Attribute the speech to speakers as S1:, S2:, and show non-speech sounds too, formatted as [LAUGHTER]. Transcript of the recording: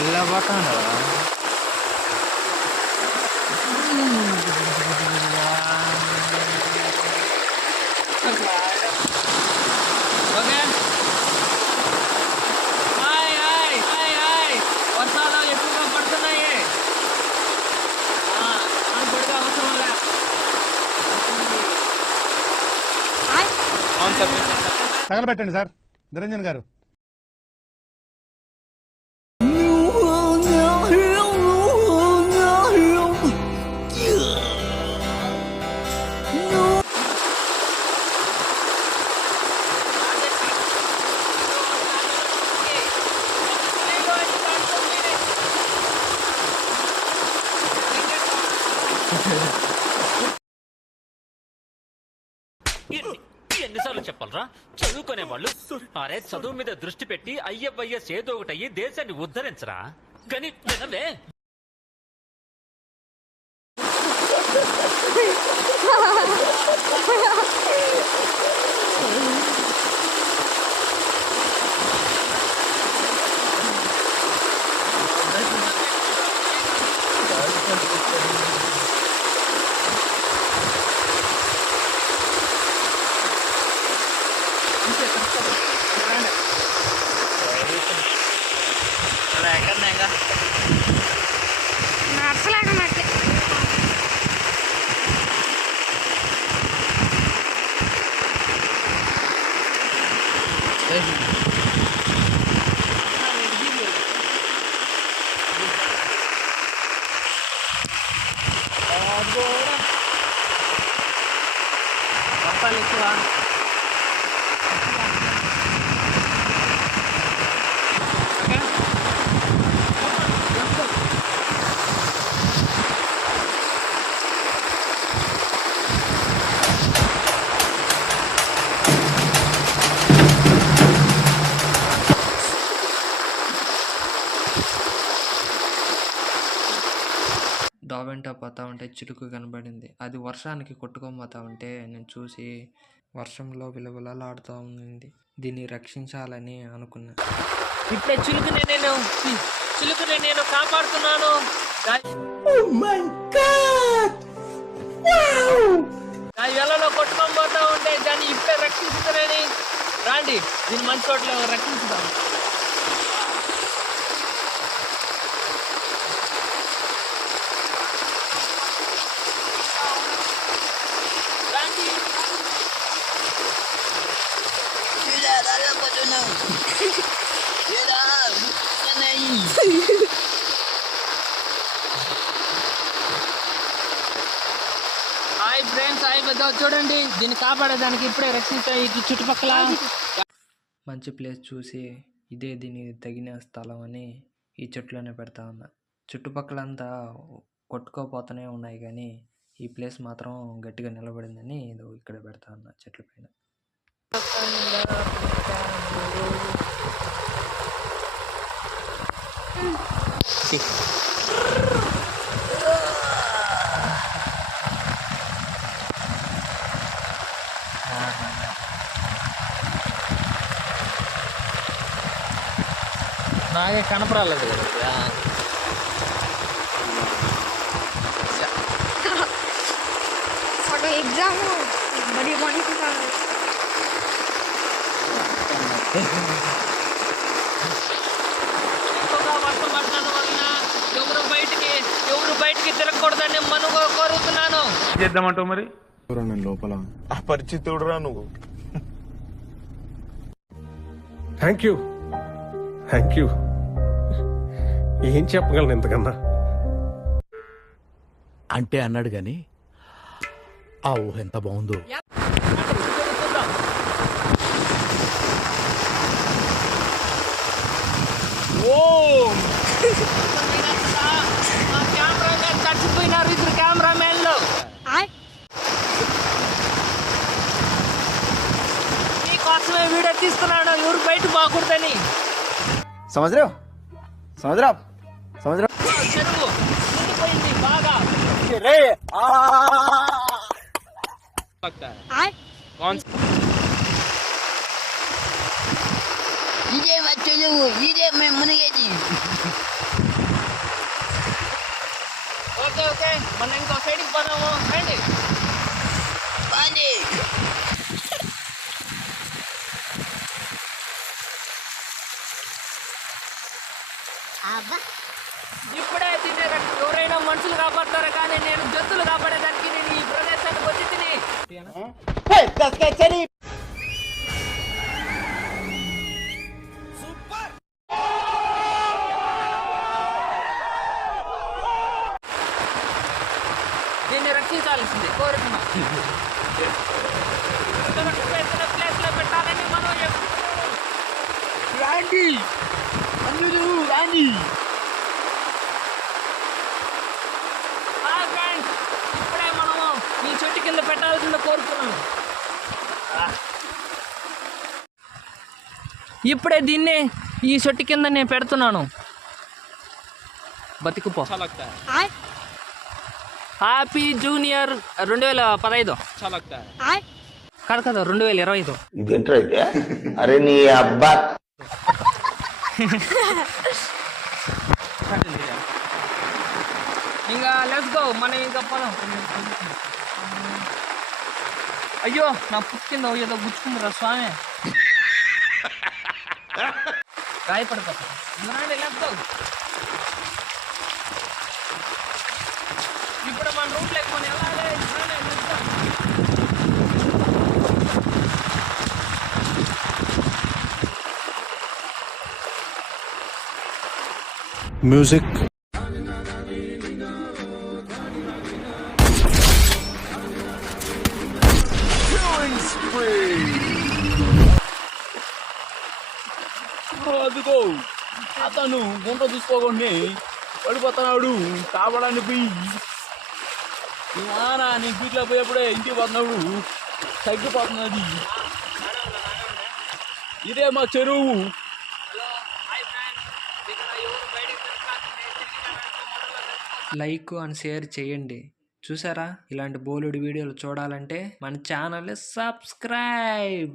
S1: వెళ్ళబోతాడు okay. Hi hi hi hi. వర్షాలు ఎక్కువగా పడుతున్నాయి. ఆ, అనుకోడిగా అవసరం లే అవును సార్
S2: తగలబెట్టండి సార్. నిరంజన్ గారు.
S3: ఎన్నిసార్లు చదువుకునే వాళ్ళు అరే చదువు మీద దృష్టి పెట్టి అయ్యవయ్యస్ ఏదో ఒకటి అయ్యి దేశాన్ని ఉద్ధరించరా? కానీ వినవే [LAUGHS]
S4: నర్సలాగనట్లే
S1: వర్షాలు
S5: దావెంట పోతా ఉంటే చిలుకు కనబడింది. అది వర్షానికి కొట్టుకొని పోతా ఉంటే నేను చూసి వర్షంలో విలవిలలాడుతూ ఉంది. దీన్ని రక్షించాలని అనుకున్నా.
S1: ఇప్పుడే చిలుకుని నేను. చిలుకుని నేను కాపాడుతున్నాను. దాని వెలలో కొట్టుకొని పోతా ఉంటే దాన్ని ఇప్పుడే రక్షిస్తారని రాండి దీని మంచి చోట్ల రక్షించుదాం రాండి [LAUGHS] హాయ్ ఫ్రెండ్స్ హాయ్ పెద్ద చూడండి దీన్ని కాపాడేదానికి ఇప్పుడే రక్షించాయి ఇటు చుట్టుపక్కల
S5: మంచి ప్లేస్ చూసి ఇదే దీనికి తగిన స్థలం అని ఈ చెట్లోనే పెడతా ఉన్నా. చుట్టుపక్కలంతా కొట్టుకోపోతూనే ఉన్నాయి కానీ ఈ ప్లేస్ మాత్రం గట్టిగా నిలబడిందని ఇదో ఇక్కడ పెడతా ఉన్నా చెట్ల పైన.
S1: నాకే కనపరాలేదు కదా
S4: సగం ఎగ్జామ్ బడి పడుకుంటాను
S1: ఎక్కువగా వర్షం పడటం వలన ఎవరు బయటికి ఎవరు బయటికి తిరగకూడదని మనుగో కోరుతున్నాను.
S2: చేద్దామంటావు మరి?
S6: లోపల? అపరిచితుడురా నువ్వు.
S7: థ్యాంక్ యూ థ్యాంక్ యూ ఏం చెప్పగలను ఇంతకన్నా?
S8: అంటే అన్నాడు గాని ఆ ఊహ ఎంత బాగుందో.
S1: చచ్చిపోయినారు ఇద్దరు కెమెరామెన్లు. మీకోసమే వీడియో తీస్తున్నాను ఎవరు బయట పోకూడదని
S9: समझ रहे हो समझ रहे आप समझ रहे हो कौन
S10: ఇదే వచ్చేది ఇదే మేము మునిగేది ఓకే ఓకే
S1: మన ఇంకో సైడ్కి పోదాము రండి బాండి ఇప్పుడే రక్ష- ఎవరైనా మనుషులు కాపాడతారు కానీ నేను జంతువులు కాపాడేదానికి నేను ఈ ప్రదేశానికి వచ్చి తిని దీన్ని రక్షించాల్సింది కోరుకున్నా ప్లేస్లో పెట్టాలని మనం ఫ్రెండ్స్ ఇప్పుడే మనము ఈ చెట్టు కింద పెట్టాల్సింది ఇప్పుడే దీన్ని ఈ చెట్టు కింద నేను పెడుతున్నాను. బతికిపో. హ్యాపీ జూనియర్ రెండు వేల పదహైదు. కాదు కదా రెండు వేల ఇరవై ఐదు
S9: అరే నీ అబ్బా.
S1: ఇంకా లెట్స్ గో మనం ఇంకా పదం. అయ్యో నా పుట్టు కింద ఏదో గుచ్చుకుందిరా స్వామి. గాయపడిపోతా రండి లెట్స్ గో ఇప్పుడు మన రూట్ లేక ఎలా
S8: మ్యూజిక్
S6: అదిగో అతను గుంట చూసుకోకుండా పడిపోతున్నాడు. కావడానికి పోయి. నానా వాన నేను పోయేప్పుడే ఇంటికి పోతున్నాడు. తగ్గిపోతున్నది. ఇదే మా చెరువు.
S5: లైక్ అండ్ షేర్ చేయండి. చూసారా? ఇలాంటి బోలెడు వీడియోలు చూడాలంటే మన ఛానల్ సబ్స్క్రైబ్!